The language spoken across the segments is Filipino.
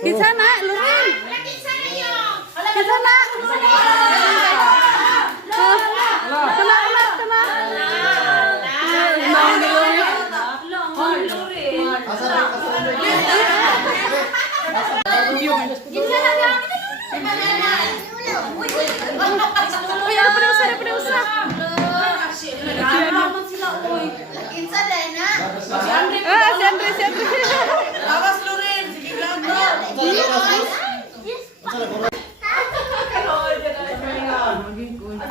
Kinsa na, Loren? Kinsa na?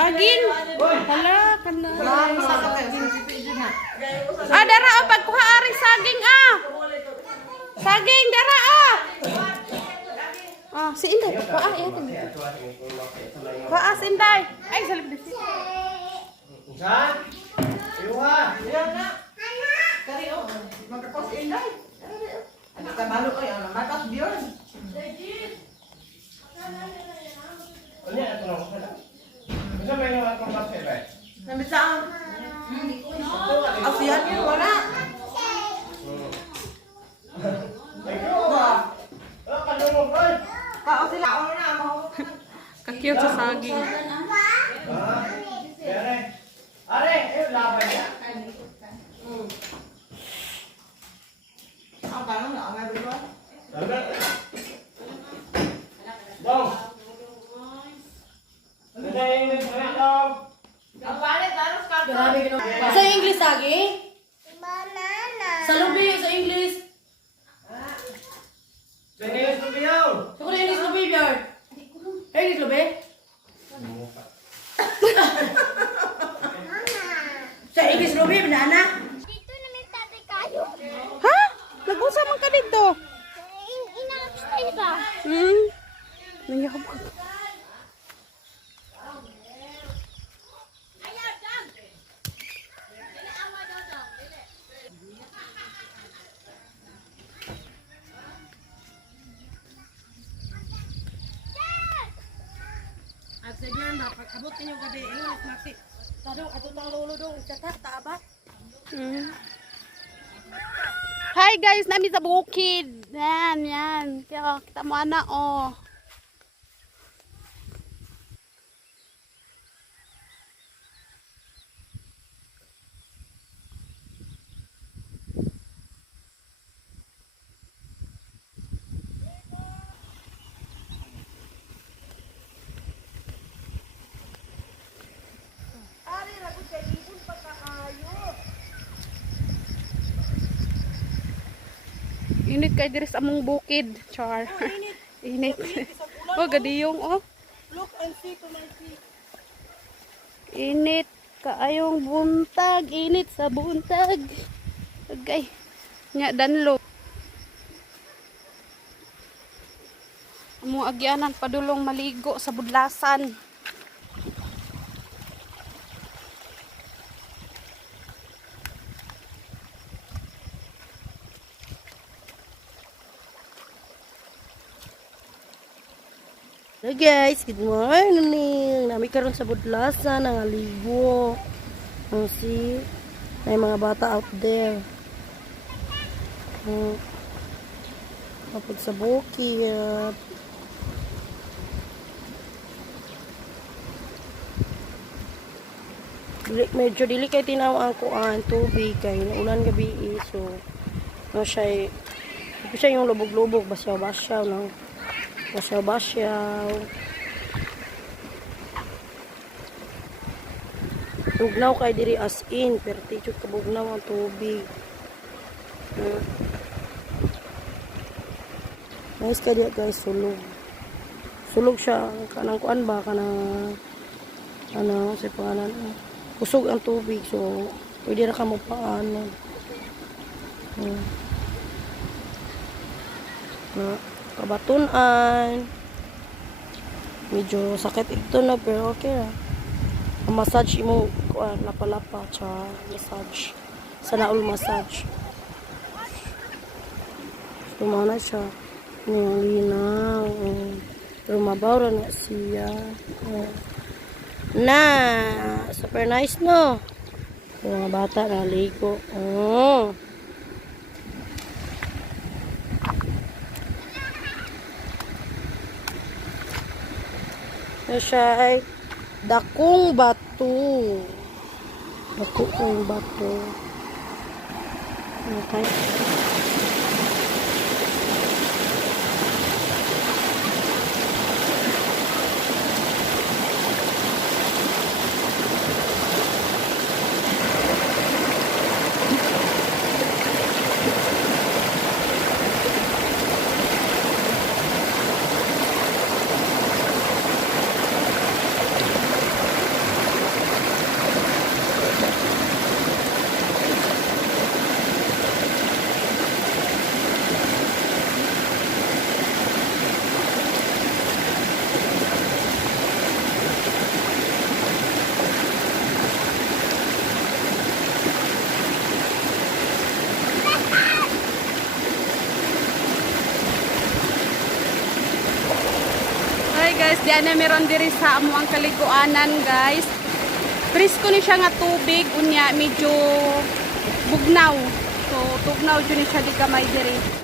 Agin. Hala, kana. Dara o pagkuha ari saging Saging dara si Inday pagkuha si Inday. Ay salib dito. Saan? Iwa. Ayan na. Kari o. Magkakos Inday. Ano ka malo kayo? Matas Bjorn. Ano yan? Ito lang. Ano ba yung akong kasi ba? Nandito saan? Asiyan yun, wala. Thank you. Kalunok ko. Kao sila, ako na, ako. Kakiyot sa saging. Are, laban niya. Ang tanong na, ang nga ba? Dong. Ano yung nagsasabi, Dong? Ang palit, halos ka. Sa English lagi? Sa lubi, sa English. Sinilis mo biyaw. Sa kung English lubi, Björn. English lubi? Sa English lubi, banana. Dito na may tatay kayo. Ha? Nag-usa man ka dito? Ina-upstay ba? Nangyaw ka. At sa Björn, abot ninyo ka di English maxi. Tado, ato tang lolo dong, itatak, taaba. Hi guys, nami sa bukid. Yan. Kaya kita mo ana Init kay diri sa among bukid, char. Init. Gadiyong Look and see to my feet. Init kaayong buntag, init sa buntag. Okay. Nya danlo. Among agyanan padulong maligo sa budlasan. Hello guys, good morning. Nami karon sa budlasan nangaligo. See, may mga bata out there. Kapag sa bukid. Medyo dili kay tinaw ang kuan tubig kay ulan gabi so no siya yung lubog-lubog basyaw-basyaw no. Basyaw-basyaw. Bugnaw kay diri as in, perti jud kabugnaw ang tubig. Nice kay diya guys, sulog. Sulog siya kanang kuan ba kanang ano sa pangalan. Kusog ang tubig so pwede ra ka mo paano. Kabatunan. Medyo sakit ito na pero okay ra. Massage mo lapa-lapa cha massage. Sana all massage. Lumana siya. Yung linaw. Pero mabaw na siya. Na, super nice no. Yung mga bata na ligo. Na siya ay dakong bato. Dako ko yung bato. Okay. Hi guys, diyan na meron diri sa amo ang kaliguanan guys. Presko ni siya nga tubig, unya medyo bugnaw. So tugnaw jud ni siya di kamay diri.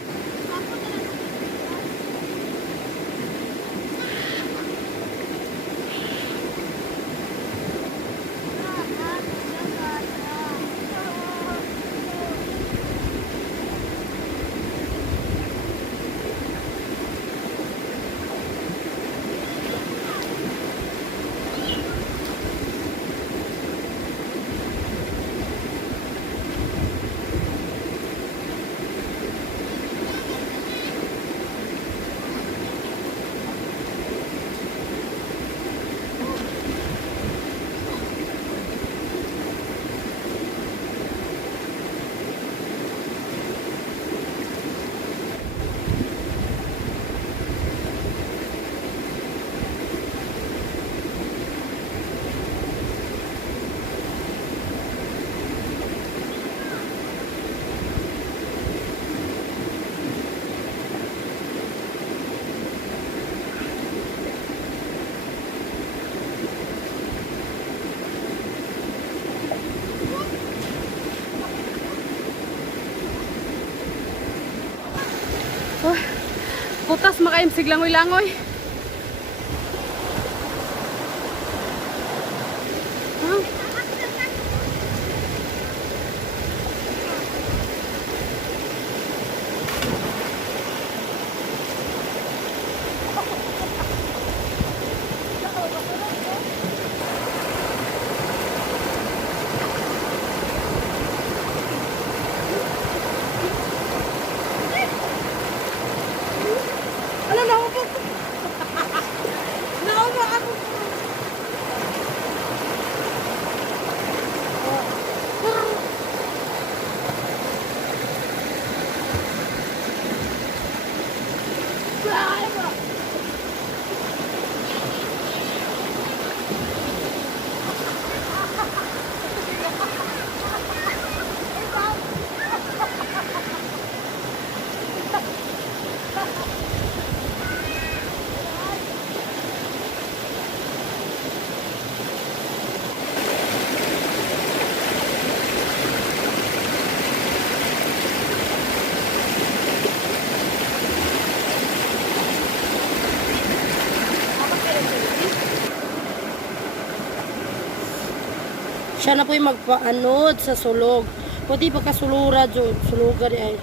Putas makaim siglangoy-langoy. Huh? Ano na ako? Naubo ako. Siya na po yung magpaanod sa sulog. Pwede pagkasulura dyan. Sulugan ay.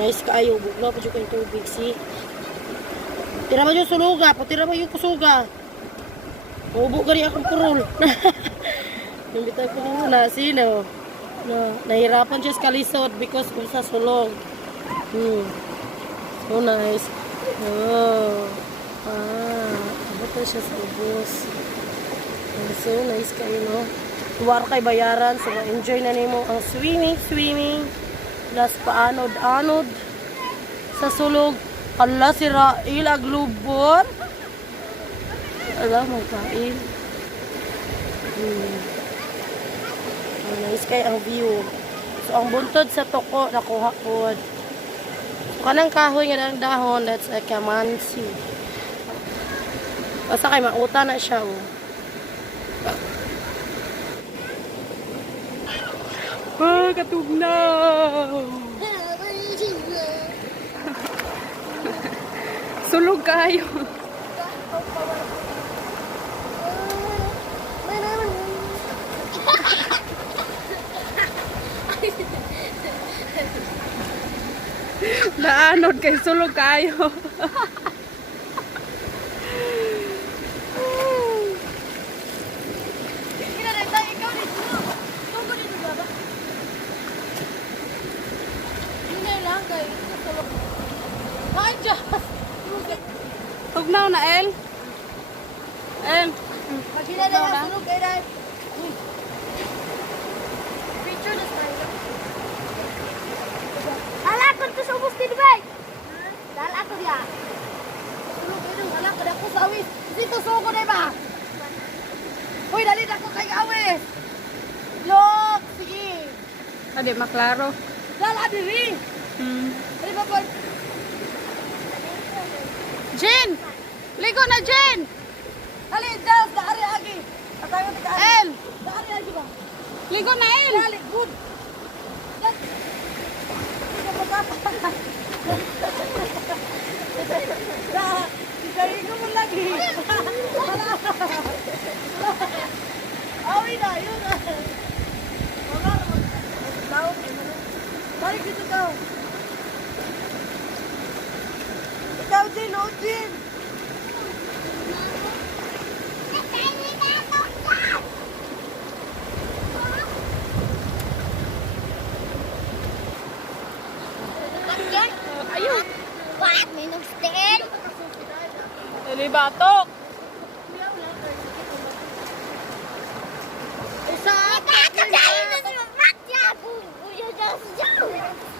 Nice kaayo. Bugla po dyan kayong tubig. See? Tira ba yung suluga? Tira ba yung kusuga? Maubo gani akong kurul. Nambitay ko naman na. Sino? Nahirapan siya sa kalisod because kung sa sulog. So nice. Oh. Abot na siya sa ubos. So nice kayo, no? Tuwar kay bayaran. So enjoy na nimo ang swimming. Plus paanod-anod sa sulog. Ala si Rail aglubor. Ala mo kain. Nice kay ang view. So ang buntod sa toko nakuha po. So kanang kahoy nga ang dahon, that's a kamansi. Basta kay mauta na siya, oh. Katugnaw! Sulog kayo. Sunod kay sulog kayo. Tugnaw na, El. El. Tugnaw na. Ala, kung ito sa ubos din ba? Dahil ako diya. Ala, kada ko sa awis. Dito suko na ba? Uy, dali na ko kay awis. Look, sige. Adi, maklaro. Dala diri. Dali ba boy? Jen! Ligo na, Jen! Dali, dal, daari agi. Atayo ni ka. El! Daari agi ba? Ligo na, El! Dali, good. Dali. Ito pa ka. Dali ko mo lagi. Awi na, yun na. Balik dito ka. Ikaw din, o din. Ayun! What? May nag-stand? Eli batok! Isa! Nakakagayin na si Mamatya! Kuya, just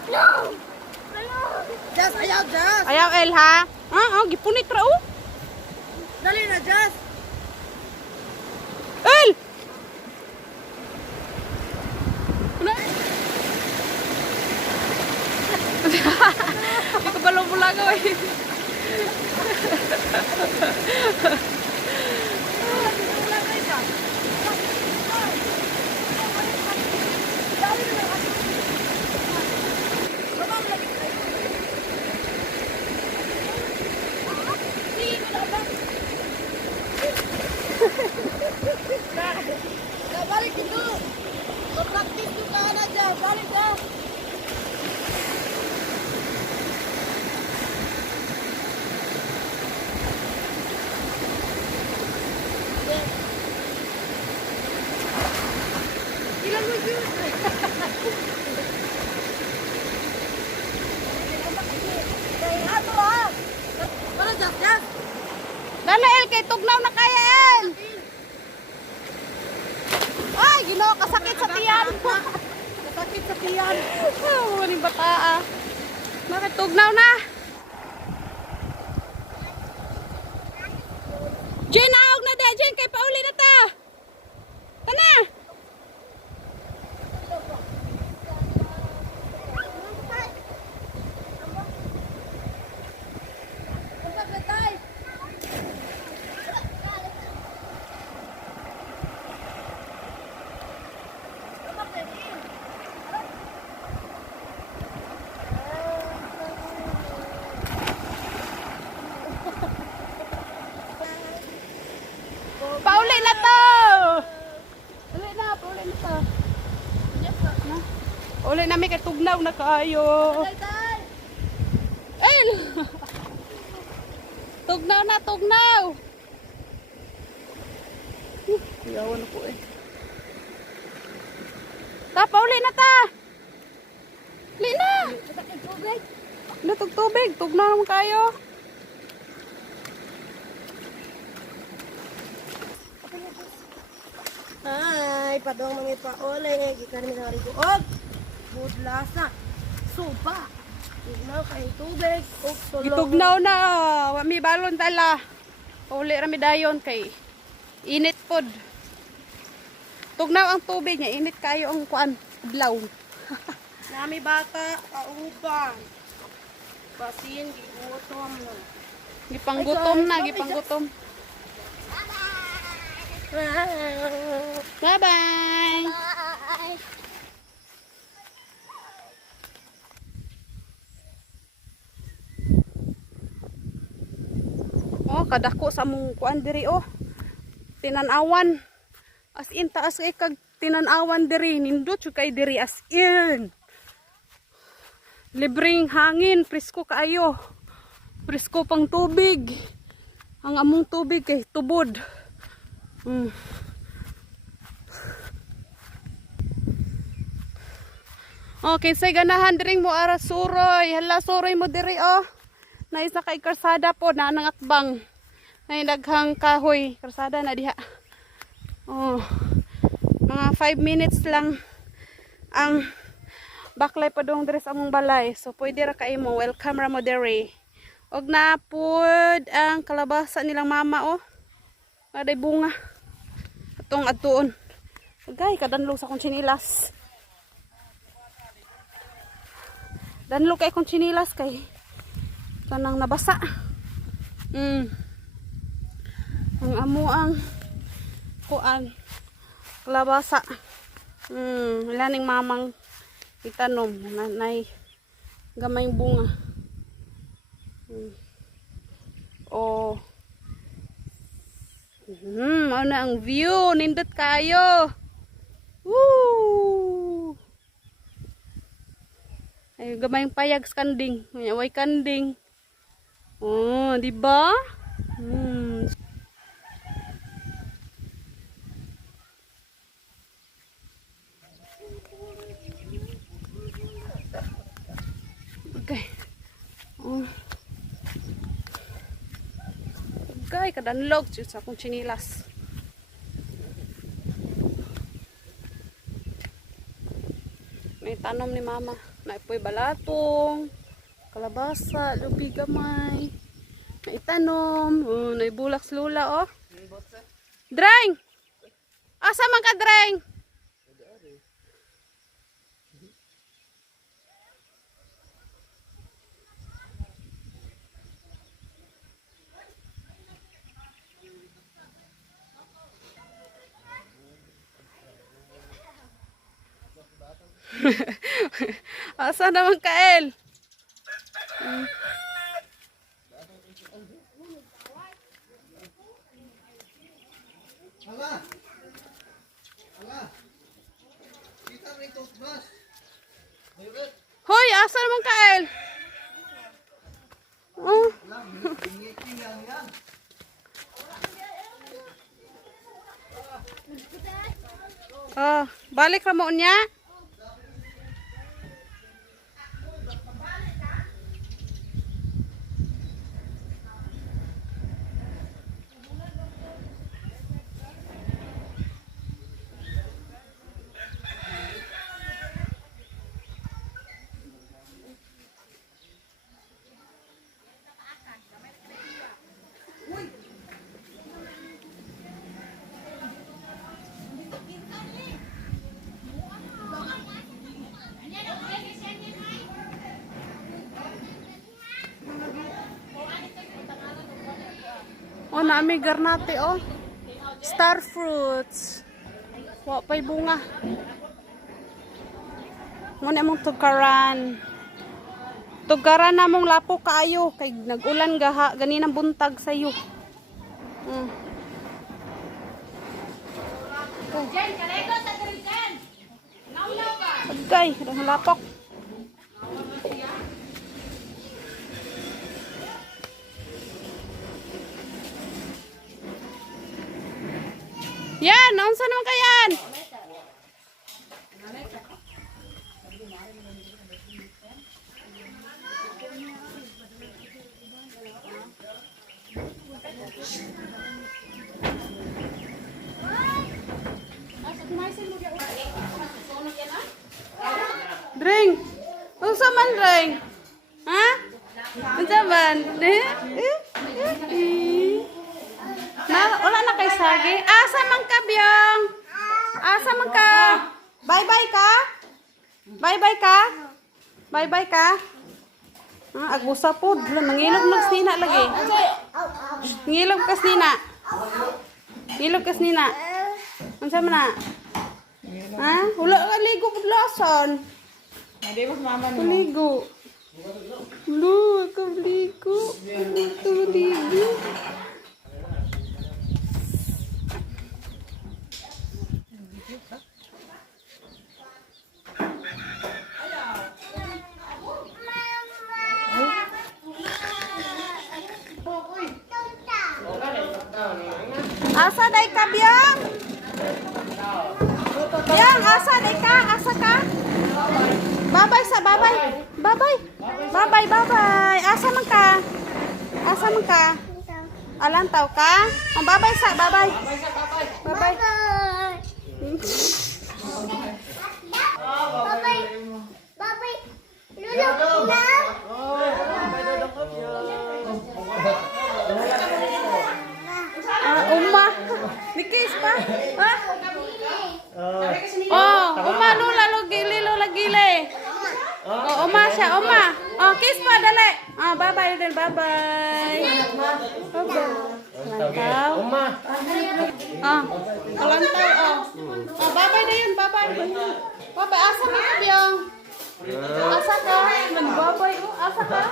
no! Just, ayaw, just! Ayaw, El, ha? Gipunit ra, oh! Dali na, just! El! Hindi ko balong-bulagaw, eh. Balik dito! Practice ko ka na dyan! Balik na! Ilan mo yun? Kaya ato ha! Para just, just! Dala, El, kay tugnaw na kaya, El! Ay, Ginoo, kasakit sa tiyan. Sakit sa tiyan! Maling bata, ah. Bakit tugnaw na? Jen, aog na da, Jen, kay pauli na ta. Tana. Pauli na to. Pauli na to. Na. Uli na may katugnaw na kayo. El. Tugnaw na, tugnaw. Iyawan ako eh. Ta, pauli na ta. Li na. Tubig. Tugnaw naman kayo. Ay, padong mga paole, gikan mi sa riguog. Good lasa. Supa. Tugnaw kay tubig, ug sulong. Gitugnaw na. Wa mi balon tala. Pauli ra mi dayon kay init pod. Tugnaw ang tubig niya, init kayo ang kuan, adlaw. Nami bata, kauban. Basin, gigutom na. Gipanggutom na, gipanggutom. Bye-bye. Bye! Oh, kadako sa mong kuan diri oh. Tinanawan. As in taas kay kag tinanawan diri, nindot jud kay diri as in. Libreng hangin, presko kaayo. Presko pang tubig. Ang among tubig kay tubod. Okay, say ganahan diring mo ara suroy. Hala suroy mo diri oh. Na isa kay karsada po na nangatbang. Nay daghang kahoy, karsada na diha. Oh. Mga 5 minutes lang ang baklay pa dong diri sa among balay. So pwede ra kay mo welcome ra mo diri. Og na pud ang kalabasa nilang mama oh. Aday bunga. Atong atuon. Agay kadanlog sa kong chinilas. Danlog kay kong chinilas kay kanang nabasa. Ang amuang kuan kalabasa. Laning mamang itanom nanay gamay bunga. Oh. Ano ang view, nindot kayo. Woo! Ay gamay payag kanding, way kanding. Oh, di ba? Okay. Okay, kadanlog sa akong chinilas. May tanom ni mama. Naipoy balatong, kalabasa, lubi gamay. May tanom. Naibulak sa lula oh. Dreng! Asa man ka, Dreng? Asa naman ka, El? Hoy, asa naman ka, El? Oh. Oh, balik ra mo niya. Oh, naami garnate oh. Star fruits. Wa pay bunga. Ngone among tugaran. Tugaran namong lapo kaayo kay nag-ulan gaha ganinang buntag sayo. Jen, karego sa Jen. Naulaw ka. Agay, lapok. Yan, naunsa naman kayan? Dreng, naunsa man Dreng? Ha? Naunsa man? Wala na kay sagi. Asa man ka, Byong? Asa man ka? Bye-bye ka? Bye-bye ka? Bye-bye ka? Agusa po. Nangilog na sina lagi. Ngilog ka sina. Ngilog ka sina. Ansa man na? Ha? Wala ka ligo po lason. Hindi mas mama mo. Ligo. Lu, ka ligo. Ligo. Asa day ka, Biyang? Biyang, asa day ka? Asa ka? Babay sa babay. Babay. Babay, babay. Asa man ka? Asa man ka? Alantaw ka? Ang babay sa babay. Babay. Babay. Lulu na. Uma. Nikis pa? Ha? Oh, uma lula lugili lula gile. Oh, uma siya, uma. Oh, kiss pa dali. Oh, bye-bye din, bye-bye. Bye-bye. Lantaw. Uma. Oh, lantaw, oh. Oh, bye-bye na yun, bye-bye. Bye-bye, asa mo ka, Biyong? Asa ka? Nag-bye-bye, oh. Asa ka?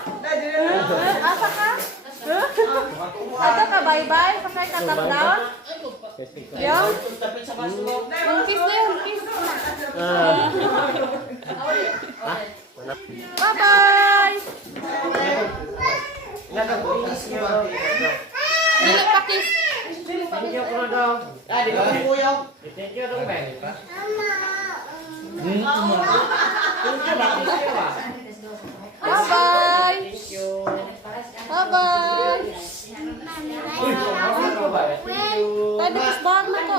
Asa ka? Ato ka, bye-bye. Pasay ka, top down. Biyong? Yung kiss na yun, kiss. Bye-bye. Dili pa kiss. Thank you ko na daw. Di ba kuyog? Thank you dong, Ben. Bye-bye. Thank you. Bye-bye. Tadi kiss bag na ko.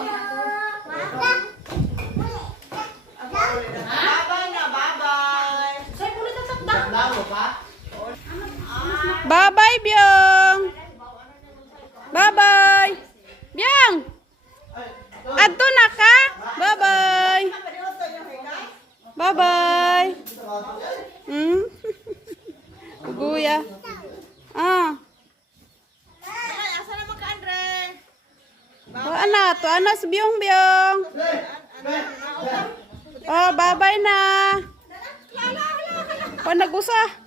Bye-bye na, bye-bye. Bago pa? Bye-bye, Biyong. Bye-bye. Biyong. Adto na ka? Bye-bye. Bye-bye. Kuya. Ah. Asa naman ka, Andre? To ana si Biyong. Oh, bye-bye na. Oh, nag-usa.